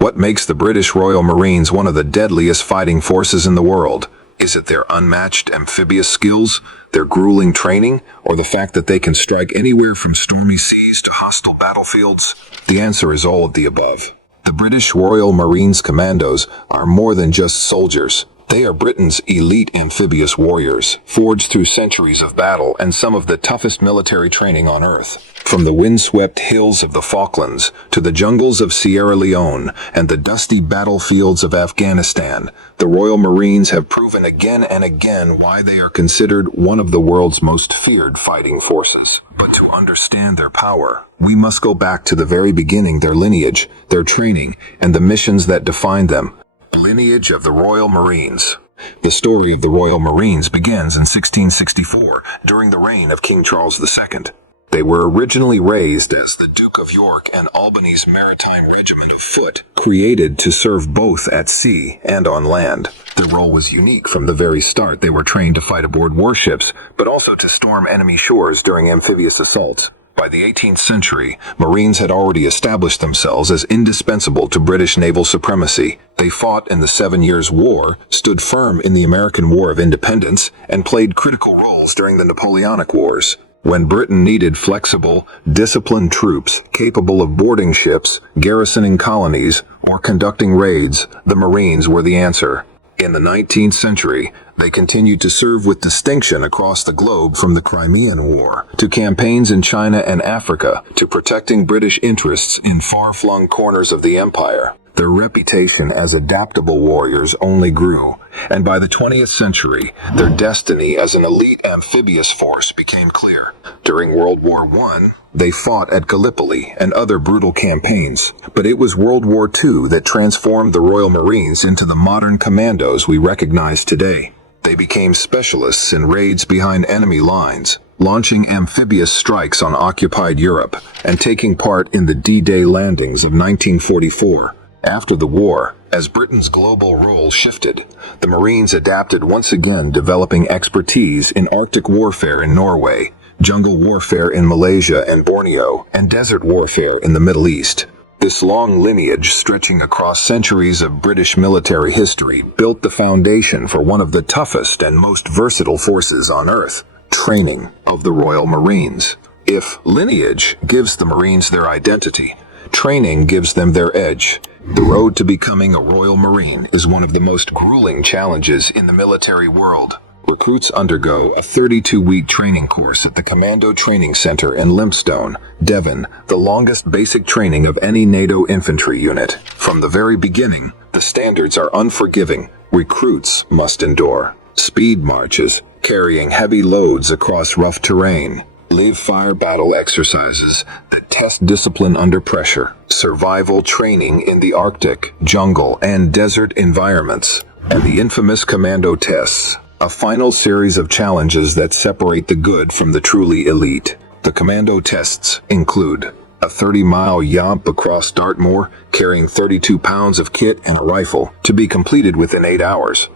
What makes the British Royal Marines one of the deadliest fighting forces in the world? Is it their unmatched amphibious skills, their grueling training, or the fact that they can strike anywhere from stormy seas to hostile battlefields? The answer is all of the above. The British Royal Marines Commandos are more than just soldiers. They are Britain's elite amphibious warriors, forged through centuries of battle and some of the toughest military training on Earth. From the windswept hills of the Falklands to the jungles of Sierra Leone and the dusty battlefields of Afghanistan, the Royal Marines have proven again and again why they are considered one of the world's most feared fighting forces. But to understand their power, we must go back to the very beginning, their lineage, their training, and the missions that defined them. The lineage of the Royal Marines. The story of the Royal Marines begins in 1664, during the reign of King Charles II. They were originally raised as the Duke of York and Albany's Maritime Regiment of Foot, created to serve both at sea and on land. Their role was unique from the very start. They were trained to fight aboard warships, but also to storm enemy shores during amphibious assaults. By the 18th century, Marines had already established themselves as indispensable to British naval supremacy. They fought in the 7 Years' War, stood firm in the American War of Independence, and played critical roles during the Napoleonic Wars. When Britain needed flexible, disciplined troops capable of boarding ships, garrisoning colonies, or conducting raids, the Marines were the answer. In the 19th century, they continued to serve with distinction across the globe, from the Crimean War to campaigns in China and Africa to protecting British interests in far-flung corners of the empire. Their reputation as adaptable warriors only grew, and by the 20th century, their destiny as an elite amphibious force became clear. During World War I, they fought at Gallipoli and other brutal campaigns, but it was World War II that transformed the Royal Marines into the modern commandos we recognize today. They became specialists in raids behind enemy lines, launching amphibious strikes on occupied Europe, and taking part in the D-Day landings of 1944. After the war, as Britain's global role shifted, the Marines adapted once again, developing expertise in Arctic warfare in Norway, jungle warfare in Malaysia and Borneo, and desert warfare in the Middle East. This long lineage, stretching across centuries of British military history, built the foundation for one of the toughest and most versatile forces on Earth: training of the Royal Marines. If lineage gives the Marines their identity, training gives them their edge. The road to becoming a Royal Marine is one of the most grueling challenges in the military world. Recruits undergo a 32-week training course at the Commando Training Centre in Lympstone, Devon, the longest basic training of any NATO infantry unit. From the very beginning, the standards are unforgiving. Recruits must endure speed marches, carrying heavy loads across rough terrain, live-fire battle exercises that test discipline under pressure, survival training in the Arctic, jungle, and desert environments, and the infamous commando tests, a final series of challenges that separate the good from the truly elite. The commando tests include a 30-mile yomp across Dartmoor, carrying 32 pounds of kit and a rifle, to be completed within 8 hours.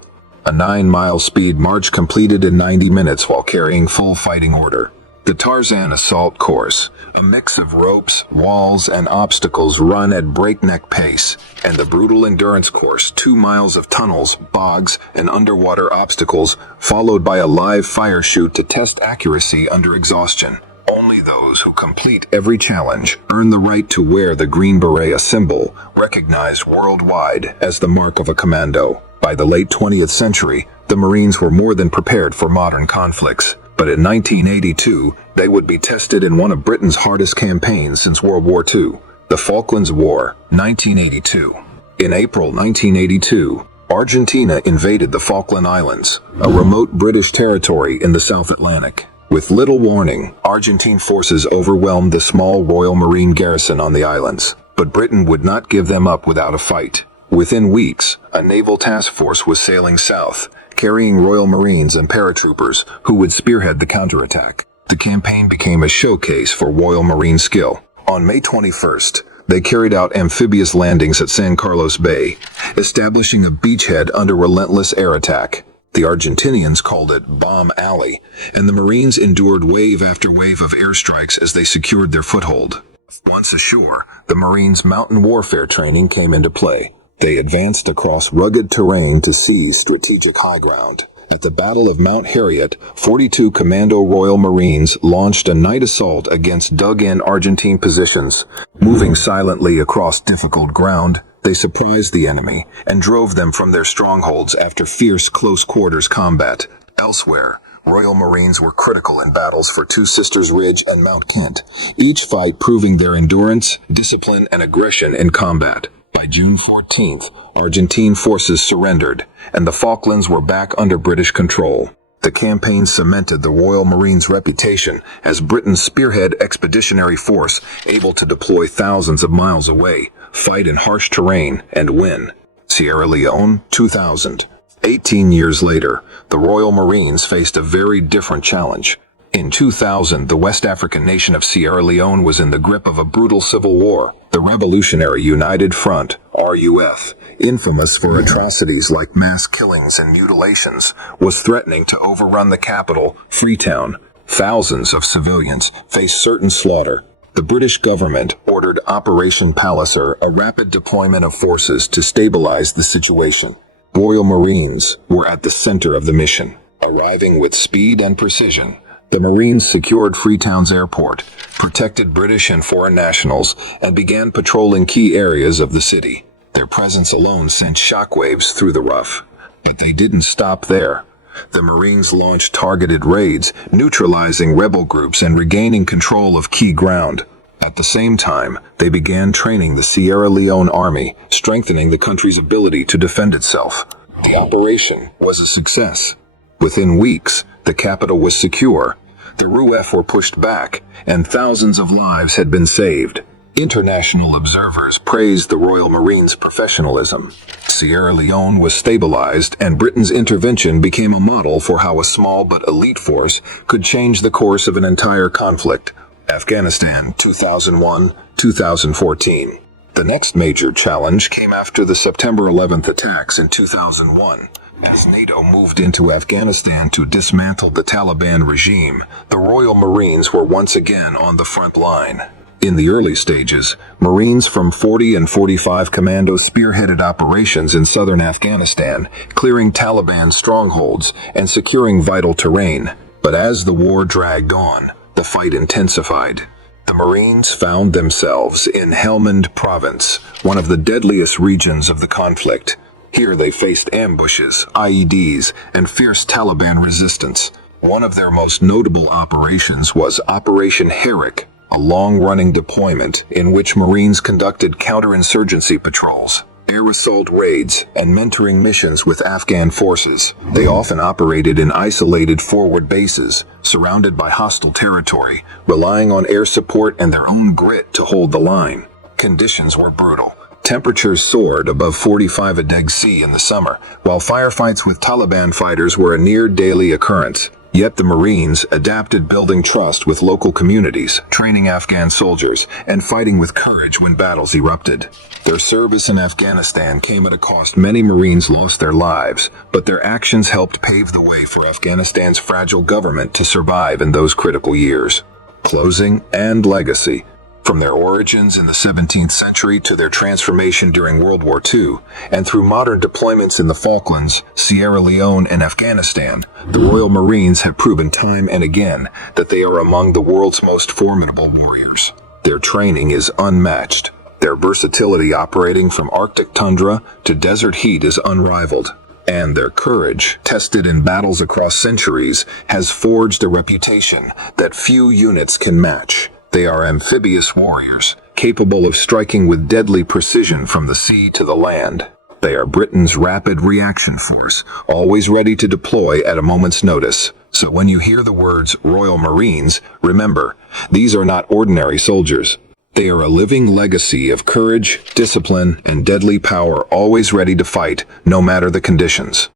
A 9-mile speed march completed in 90 minutes while carrying full fighting order. The Tarzan Assault Course, a mix of ropes, walls, and obstacles run at breakneck pace, and the brutal endurance course, 2 miles of tunnels, bogs, and underwater obstacles, followed by a live fire shoot to test accuracy under exhaustion. Only those who complete every challenge earn the right to wear the Green Beret, a symbol recognized worldwide as the mark of a commando. By the late 20th century, the Marines were more than prepared for modern conflicts. But in 1982, they would be tested in one of Britain's hardest campaigns since World War II, the Falklands War, 1982. In April 1982, Argentina invaded the Falkland Islands, a remote British territory in the South Atlantic. With little warning, Argentine forces overwhelmed the small Royal Marine garrison on the islands. But Britain would not give them up without a fight. Within weeks, a naval task force was sailing south, carrying Royal Marines and paratroopers who would spearhead the counterattack. The campaign became a showcase for Royal Marine skill. On May 21st, they carried out amphibious landings at San Carlos Bay, establishing a beachhead under relentless air attack. The Argentinians called it Bomb Alley, and the Marines endured wave after wave of airstrikes as they secured their foothold. Once ashore, the Marines' mountain warfare training came into play. They advanced across rugged terrain to seize strategic high ground. At the Battle of Mount Harriet, 42 Commando Royal Marines launched a night assault against dug-in Argentine positions. Moving silently across difficult ground, they surprised the enemy and drove them from their strongholds after fierce close-quarters combat. Elsewhere, Royal Marines were critical in battles for Two Sisters Ridge and Mount Kent, each fight proving their endurance, discipline, and aggression in combat. By June 14th, Argentine forces surrendered, and the Falklands were back under British control. The campaign cemented the Royal Marines' reputation as Britain's spearhead expeditionary force, able to deploy thousands of miles away, fight in harsh terrain, and win. Sierra Leone, 2000. 18 years later, the Royal Marines faced a very different challenge. In 2000, the West African nation of Sierra Leone was in the grip of a brutal civil war. The Revolutionary United Front, RUF, infamous for atrocities like mass killings and mutilations, was threatening to overrun the capital, Freetown. Thousands of civilians faced certain slaughter. The British government ordered Operation Palliser, a rapid deployment of forces to stabilize the situation. Royal Marines were at the center of the mission. Arriving with speed and precision, the Marines secured Freetown's airport, protected British and foreign nationals, and began patrolling key areas of the city. Their presence alone sent shockwaves through the rough. But they didn't stop there. The Marines launched targeted raids, neutralizing rebel groups and regaining control of key ground. At the same time, they began training the Sierra Leone Army, strengthening the country's ability to defend itself. The operation was a success. Within weeks, the capital was secure. The RUF were pushed back, and thousands of lives had been saved. International observers praised the Royal Marines' professionalism. Sierra Leone was stabilized, and Britain's intervention became a model for how a small but elite force could change the course of an entire conflict. Afghanistan, 2001-2014. The next major challenge came after the September 11th attacks in 2001. As NATO moved into Afghanistan to dismantle the Taliban regime, the Royal Marines were once again on the front line. In the early stages, Marines from 40 and 45 Commandos spearheaded operations in southern Afghanistan, clearing Taliban strongholds and securing vital terrain. But as the war dragged on, the fight intensified. The Marines found themselves in Helmand Province, one of the deadliest regions of the conflict. Here they faced ambushes, IEDs, and fierce Taliban resistance. One of their most notable operations was Operation Herrick, a long-running deployment in which Marines conducted counterinsurgency patrols, air assault raids, and mentoring missions with Afghan forces. They often operated in isolated forward bases, surrounded by hostile territory, relying on air support and their own grit to hold the line. Conditions were brutal. Temperatures soared above 45°C in the summer, while firefights with Taliban fighters were a near-daily occurrence. Yet the Marines adapted, building trust with local communities, training Afghan soldiers, and fighting with courage when battles erupted. Their service in Afghanistan came at a cost. Many Marines lost their lives, but their actions helped pave the way for Afghanistan's fragile government to survive in those critical years. Closing and legacy. From their origins in the 17th century to their transformation during World War II, and through modern deployments in the Falklands, Sierra Leone, and Afghanistan, the Royal Marines have proven time and again that they are among the world's most formidable warriors. Their training is unmatched. Their versatility operating from Arctic tundra to desert heat is unrivaled. And their courage, tested in battles across centuries, has forged a reputation that few units can match. They are amphibious warriors, capable of striking with deadly precision from the sea to the land. They are Britain's rapid reaction force, always ready to deploy at a moment's notice. So when you hear the words Royal Marines, remember, these are not ordinary soldiers. They are a living legacy of courage, discipline, and deadly power, always ready to fight, no matter the conditions.